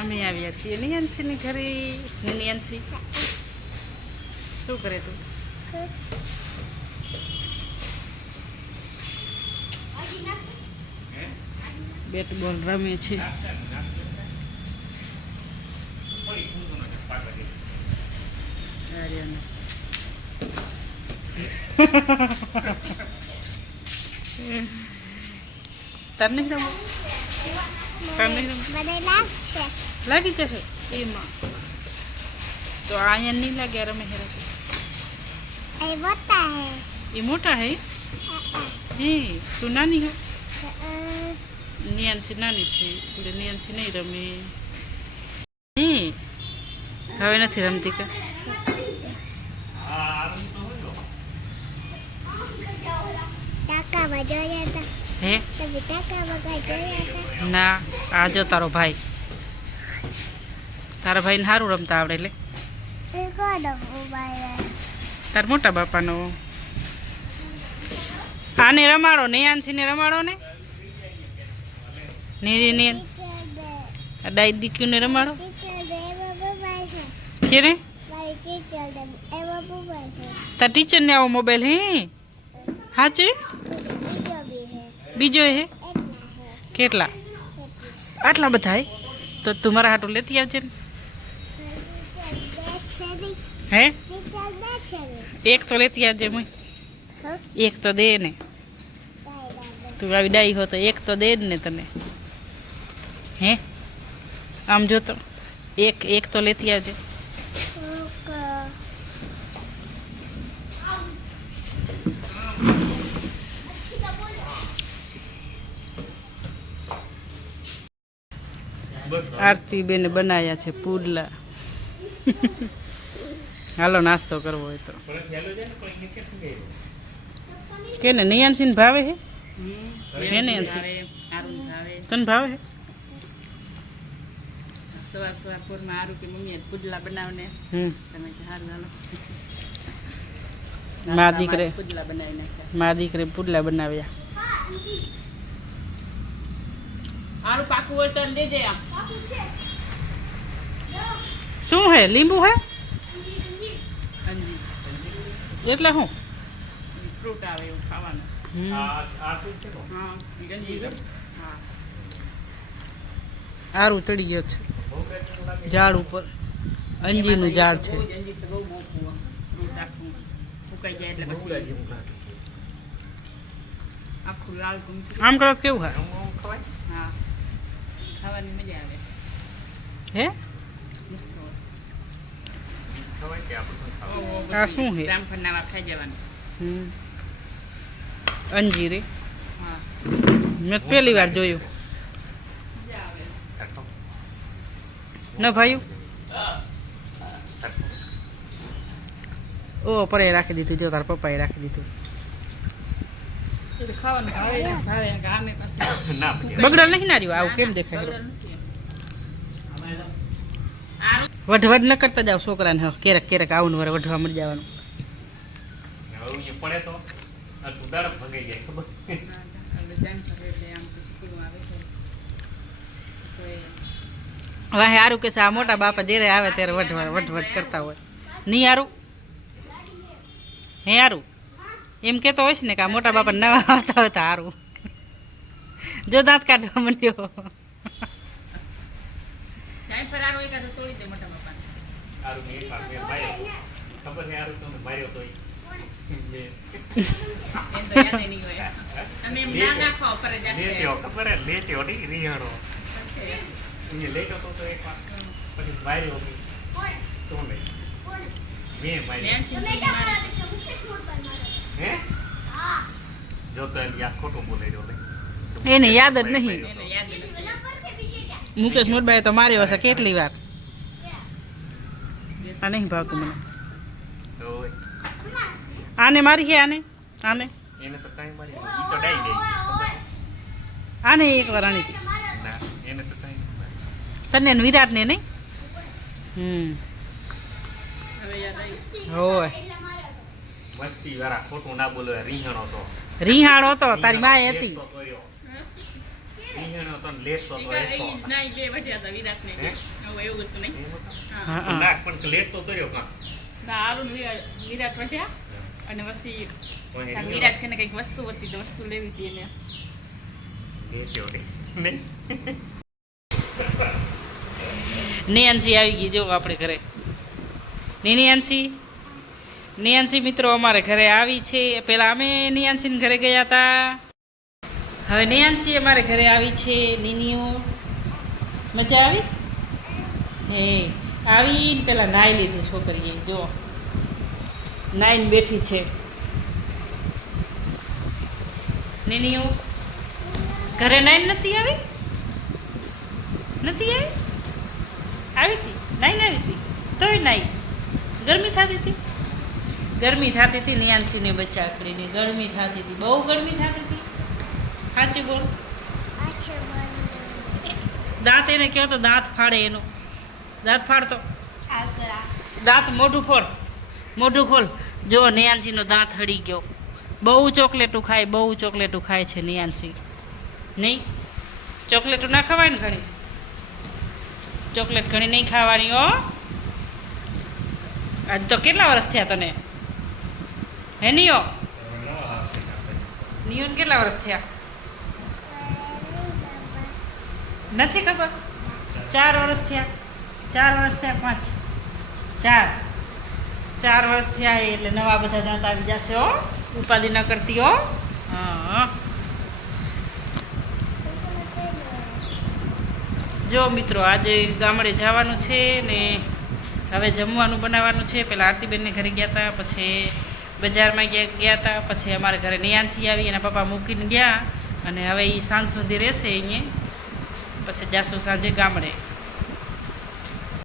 અમે આવ્યા છીએ નિયાંશીની ઘરે. નિયાંશી શું કરે તું? બેટ બોલ રમે છે. તાર નહીં રમો? લાગી જશે એમાં તો અહીંયા નહીં લાગે. રમે હે ये मोटा है हे तू नानी हो नियांशी नानी છે એટલે નિયાંશી નહીં રમે. હે હવે નથી રમતી કે હે ના આ જો તારો ભાઈ ને સારું રમતા આવડે એટલે તાર મોટા બાપાનો. આને રમાડો નિયાંશીને રમાડો ને નીરી ડાઈ દીકરીને રમાડો કે રે તાર ટીચરને આવો મોબાઈલ હે હાચે બીજો હે કેટલા આટલા બધા તો તું મારા હાટું લેતી આવજે ને. હે એક તો લેતી આવજે મય એક તો દે ને તું આવી ડાઈ હો તો એક તો દે જ ને તને. હે આમ જો તો એક તો લેતી આવજે. આરતી બેને બનાવ્યા છે પુડલા. હાલો નાસ્તો કરવો હોય તો કે ને નિયાંશી ને ભાવે હે હે નિયાંશી તને ભાવે હે? સવાર પોરમાં આરું કે મમ્મીએ પુડલા બનાવને તમે સારું હાલો મા દીકરે પુડલા બનાવ્યા. આરું પાકું હોય તો લેજે. શું હે લીંબુ હે એટલે હું ફ્રૂટ આવે એવું ખાવાનું. આરું ચડી ગયો છે ઝાડ ઉપર. અંજીરનું ઝાડ છે. ફૂકાઈ જાય એટલે પછી આખું લાલ આમ કરો કેવું હે? હા ખાવાની મજા આવે હે. આ શું હે? જામફળના ખાઈ જવાનું. અંજીર હા મેં પહેલી વાર જોયું. ન ભાઈ ઓ પરે રાખી દીધું. જો તારા પપ્પાએ રાખી દીધું. ખાવાનું ભાવે ગામે પાસે બગડલ નહીં ના રહ્યું. આવું કેમ દેખાય? વઢવઢ ન કરતા જાવ છોકરાને. ક્યારેક ક્યારેક આવું ને વઢવા મળી જવાનું. વાહે હારું કે છે આ મોટા બાપા જ્યારે આવે ત્યારે વઢવઢ કરતા હોય. નહીં હારું હે હારું એમ કેતો હોય છે ને કે આ મોટા બાપા નવા આવતા હોય તો હારું. જો દાંત કાઢવા માંડ્યો. એને યાદ જ નહીં. મુકેશ મોટભાઈ તો માર્યો હશે કેટલી વાર. આ નહીં ભાવતું મને. આને મારી છે આને આને એક વાર આની તને વિરાટ ને નહીં. હોય રીહાણો હતો તારી માએ હતી. ઈહેનો તો લેટ તો રહેતો. ના બે વઢ્યા હતા વિરાટને હે? હવે એવું હતું નહીં હા હા નાક પણ લેટ તો તર્યો કાં. ના આરું વિરાટ વઢ્યા અને પછી કોઈ આ વિરાટ કને કંઈક વસ્તુ હતી તો વસ્તુ લેવી હતી એને લેટ્યો રે. નહીં? નિયાંશી આવી ગઈ જો આપણે ઘરે નિયાંશી મિત્રો અમારે ઘરે આવી છે. પહેલાં અમે નિયાંશીને ઘરે ગયા હતા, હવે નિયાંશી અમારે ઘરે આવી છે. નીનીઓ મજા આવી? હે આવીને પહેલાં નાહી લીધું છોકરીએ, જો નાહીને બેઠી છે. નીનીઓ ઘરે નાહીને નથી આવી? નથી આવી? આવી હતી નાઈને આવી હતી તોય નાઈ. ગરમી થતી હતી? ગરમી થતી હતી નિયાંશીને બચ્ચા આખડીને ગરમી થતી હતી, બહુ ગરમી થતી હતી. સાચું બોલ. દાંત એને કહો તો દાંત ફાડે એનો. દાંત ફાડતો દાંત મોઢું ફોડ, મોઢું ખોલ. જો નિયાંશીનો દાંત હળી ગયો. બહુ ચોકલેટું ખાય, બહુ ચોકલેટું ખાય છે નિયાંશી. નહીં ચોકલેટું ના ખવાય ને ઘણી, ચોકલેટ ઘણી નહીં ખાવાની હો. આજ તો કેટલા વર્ષ થયા તને? હે નિયો? નિયોને કેટલા વર્ષ થયા? નથી ખબર? 4 વર્ષ થયા. 4 વર્ષ થયા 5 4 વર્ષ થયા એટલે નવા બધા દાંત આવી જશે હો. ઉપાધિ ન કરતી હો. હા જો મિત્રો આજે ગામડે જવાનું છે ને હવે જમવાનું બનાવવાનું છે. પહેલાં આરતીબેનને ઘરે ગયા હતા, પછી બજારમાં ગયા હતા, પછી અમારા ઘરે નિયાંશી આવી, એના પપ્પા મૂકીને ગયા અને હવે એ સાંજ સુધી રહેશે અહીંયા, પછી જાશું સાંજે ગામડે.